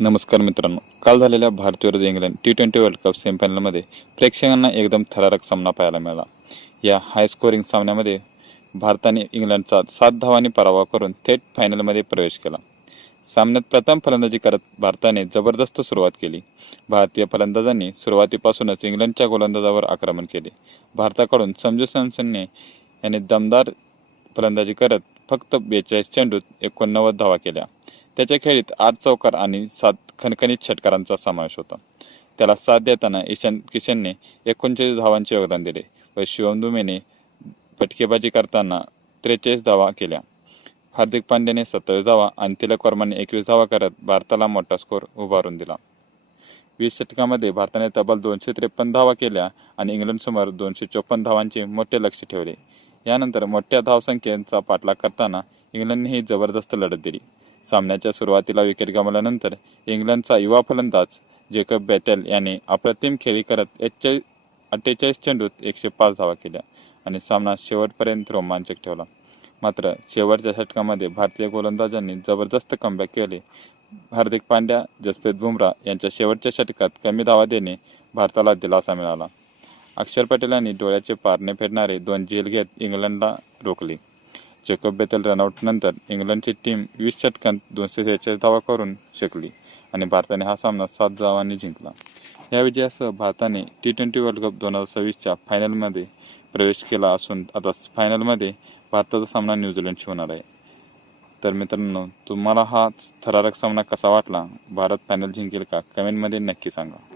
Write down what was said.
नमस्कार मित्रांनो, काल झालेल्या भारत विरुद्ध इंग्लंड T20 वर्ल्ड कप सेमीफायनलमध्ये प्रेक्षकांना एकदम थरारक सामना पाहायला मिळाला. या हाय स्कोरिंग सामन्यामध्ये भारताने इंग्लंडचा 7 धावांनी पराभव करून थेट फायनलमध्ये प्रवेश केला. सामन्यात प्रथम फलंदाजी करत भारताने जबरदस्त सुरुवात केली. भारतीय फलंदाजांनी सुरुवातीपासूनच इंग्लंडच्या गोलंदाजावर आक्रमण केले. भारताकडून संजू सॅमसनने याने दमदार फलंदाजी करत फक्त 42 चेंडूत 89 धावा केल्या. त्याच्या खेळीत 8 चौकार आणि 7 खणखणीत षटकारांचा समावेश होता. त्याला साथ देताना ईशान किशनने 39 धावांचे योगदान दिले व शिवम दुबेने फटकेबाजी करताना 43 धावा केल्या. हार्दिक पांड्याने 27 धावा आणि तिलक वर्माने 21 धावा करत भारताला मोठा स्कोर उभारून दिला. 20 षटकामध्ये भारताने तब्बल 253 धावा केल्या आणि इंग्लंडसमोर 254 धावांचे मोठे लक्ष्य ठेवले. यानंतर मोठ्या धावसंख्येचा पाठलाग करताना इंग्लंडने ही जबरदस्त लढत दिली. सामन्याच्या सुरुवातीला विकेट गमावल्यानंतर इंग्लंडचा युवा फलंदाज जेकब बॅटेल याने अप्रतिम खेळी करत 48 चेंडूत 105 धावा केल्या आणि सामना शेवटपर्यंत रोमांचक ठेवला. मात्र शेवटच्या षटकामध्ये भारतीय गोलंदाजांनी जबरदस्त कमबॅक केले. हार्दिक पांड्या, जसप्रीत बुमराह यांच्या शेवटच्या षटकात कमी धावा देणे भारताला दिलासा मिळाला. अक्षर पटेल यांनी डोळ्याचे पारणे फेडणारे 2 झेल घेत इंग्लंडला रोखले. जेकब बॅटेल रनआउट नंतर इंग्लंडची टीम 20 षटकांत 246 धावा करून शकली आणि भारताने हा सामना 7 धावांनी जिंकला. या विजयासह भारताने T20 वर्ल्ड कप 2026च्या फायनलमध्ये प्रवेश केला असून आता फायनलमध्ये भारताचा सामना न्यूझीलंडशी होणार आहे. तर मित्रांनो, तुम्हाला हा थरारक सामना कसा वाटला? भारत फायनल जिंकेल का? कमेंटमध्ये नक्की सांगा.